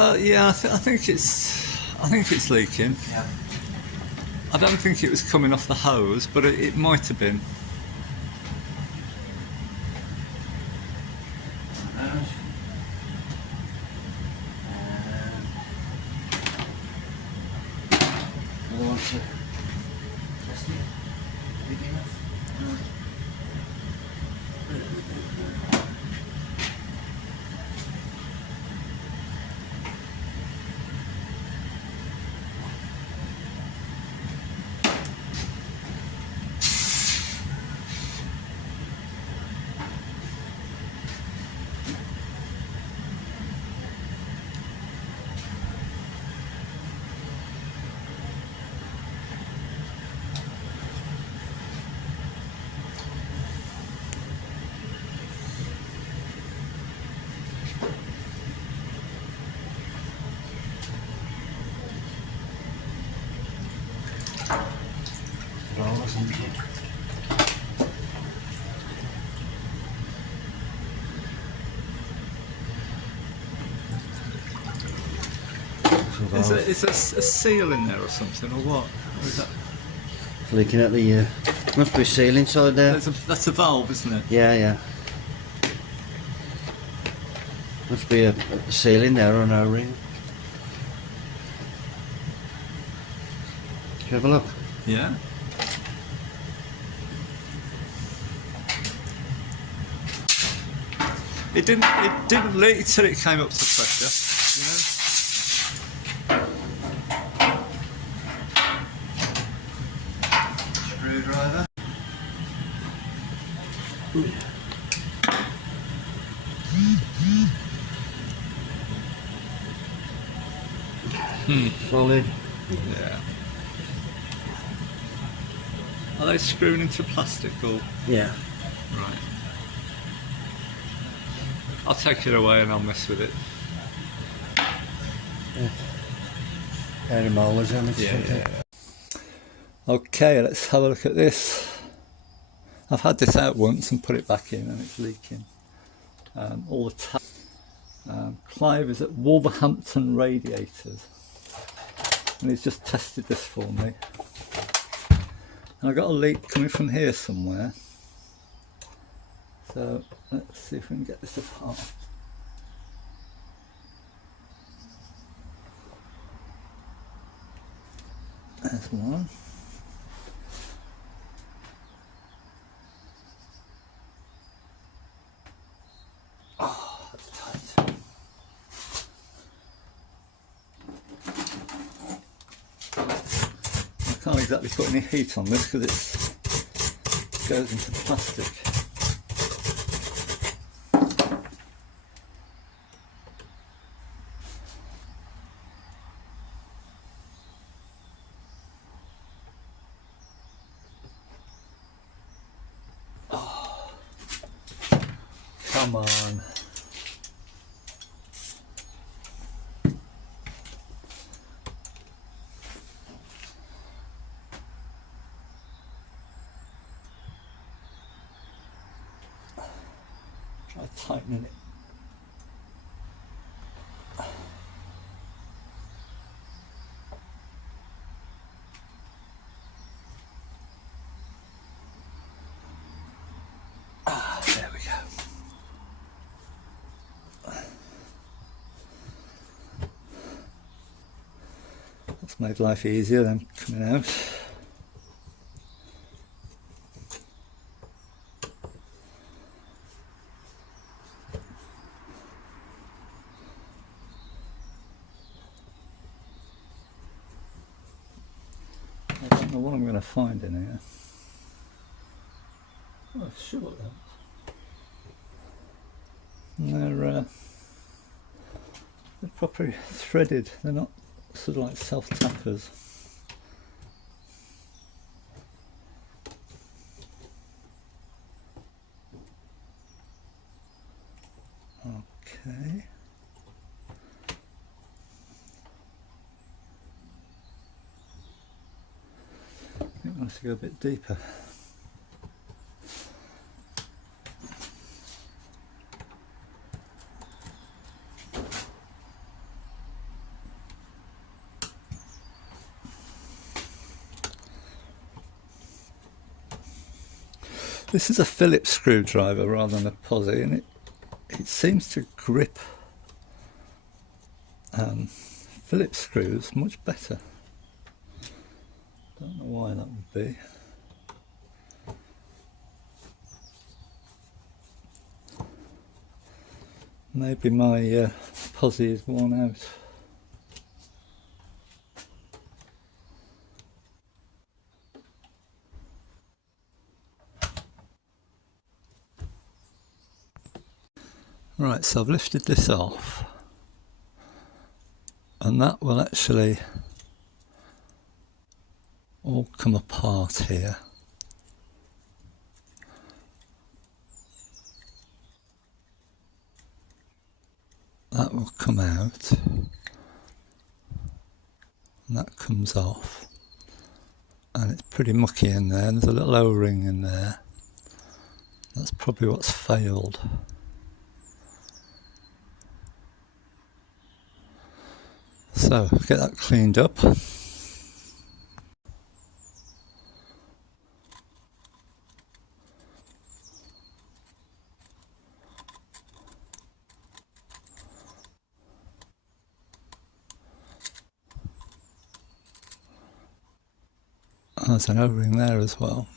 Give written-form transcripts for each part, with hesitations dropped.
Yeah, I think it's leaking. Yeah. I don't think it was coming off the hose, but it might have been. I want to test it. Big enough. Is there a seal in there or something, or what? Or is that... Looking at the must be a seal inside there. That's a valve, isn't it? Yeah, yeah. Must be a seal in there on our ring. Can you have a look? Yeah. It didn't leak till it came up to pressure, you know. Screwdriver. Solid. Yeah. Are they screwing into plastic or? Yeah. Right. I'll take it away and I'll mess with it. Air the molars on it. Yeah. Okay, let's have a look at this. I've had this out once and put it back in and it's leaking. All the Clive is at Wolverhampton Radiators and he's just tested this for me. And I got a leak coming from here somewhere. So let's see if we can get this apart. There's one. Oh, that's tight. I can't exactly put any heat on this because it goes into plastic. Come on. Try tightening it. There we go. That's made life easier than coming out. I don't know what I'm going to find in here. Oh, sure that. They're properly threaded. They're not sort of like self-tappers. Okay. I think I have to go a bit deeper. This is a Phillips screwdriver rather than a posi, and it seems to grip Phillips screws much better. Don't know why that would be. Maybe my posi is worn out. Right, so I've lifted this off, and that will actually all come apart here. That will come out, and that comes off, and it's pretty mucky in there, and there's a little O-ring in there. That's probably what's failed. So, get that cleaned up. There's an O-ring there as well.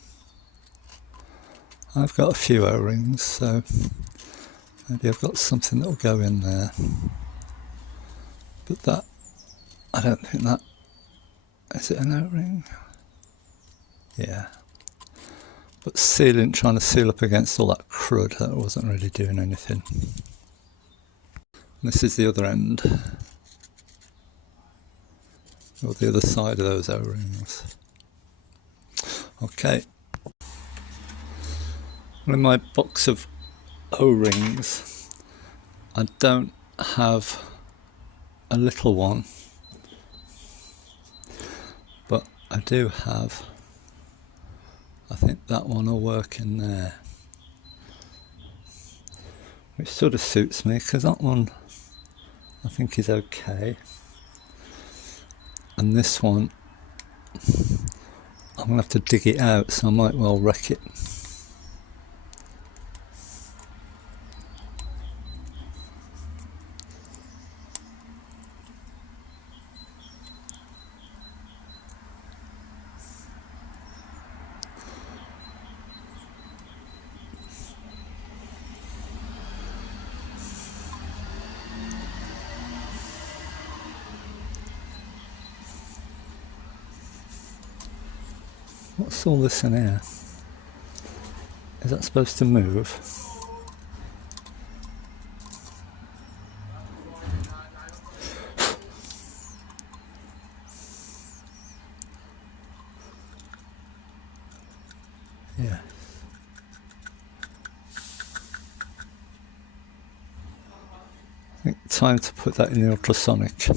I've got a few O-rings, so maybe I've got something that will go in there. But that, I don't think that, is it an O-ring? Yeah. But sealing, trying to seal up against all that crud, that wasn't really doing anything. And this is the other end, or the other side of those O-rings. Okay. Well, in my box of O-rings, I don't have a little one, but I do have, I think that one will work in there, which sort of suits me because that one I think is okay, and this one I'm going to have to dig it out, so I might well wreck it. What's all this in here? Is that supposed to move? Yeah. I think time to put that in the ultrasonic.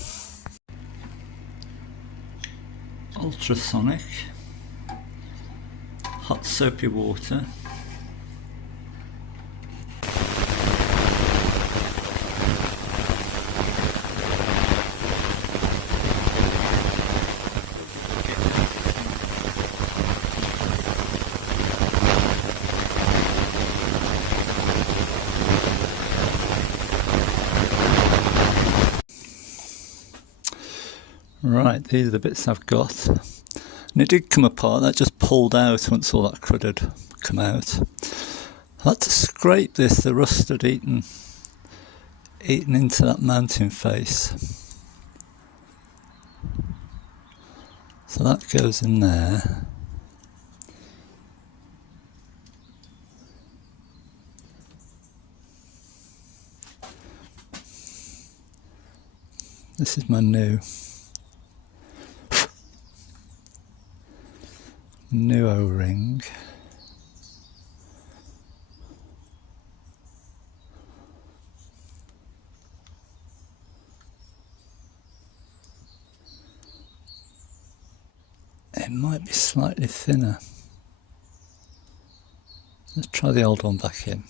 Ultrasonic. Hot soapy water. Right, these are the bits I've got. And it did come apart, that just pulled out once all that crud had come out. I had to scrape this, the rust had eaten into that mounting face. So that goes in there. This is my new O-ring. It might be slightly thinner. Let's try the old one back in.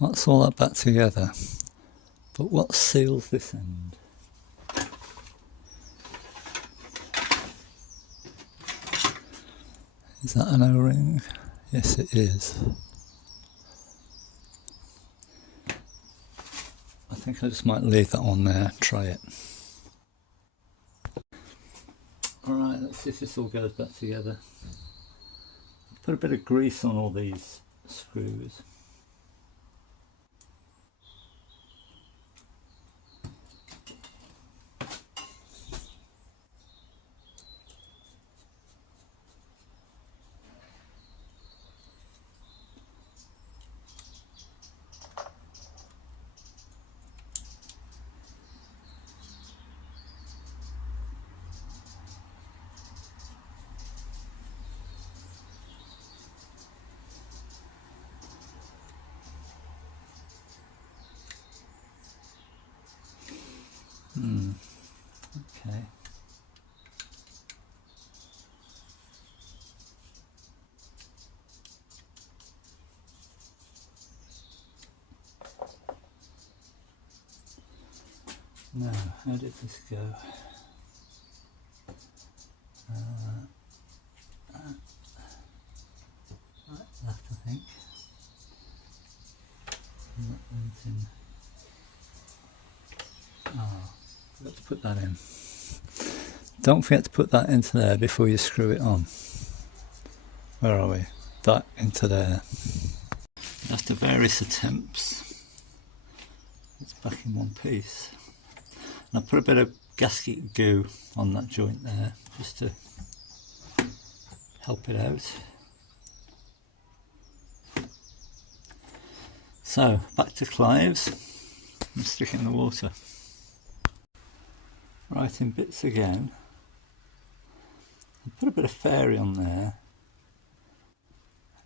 That's all that back together. But what seals this end? Is that an O-ring? Yes, it is. I think I just might leave that on there, try it. Alright, let's see if this all goes back together. Put a bit of grease on all these screws. Okay. Now, how did this go? Right left, I think. And that went in. Oh, forgot to put that in. Don't forget to put that into there before you screw it on. Where are we? That into there. After various attempts, it's back in one piece. And I put a bit of gasket goo on that joint there, just to help it out. So, back to Clive's and stick it in the water. Right, in bits again. I put a bit of fairy on there.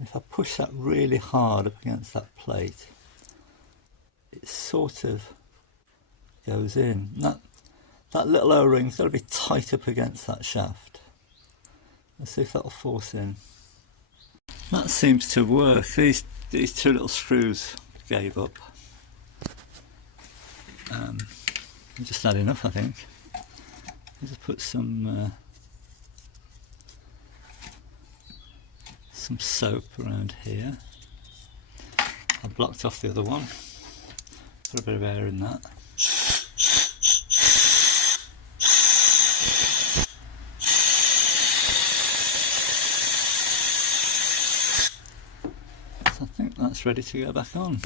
If I push that really hard up against that plate, it sort of goes in. That little O-ring's got to be tight up against that shaft. Let's see if that'll force in. That seems to work. These two little screws gave up. Just not enough, I think. I'll just put some soap around here. I blocked off the other one. Put a bit of air in that. So I think that's ready to go back on.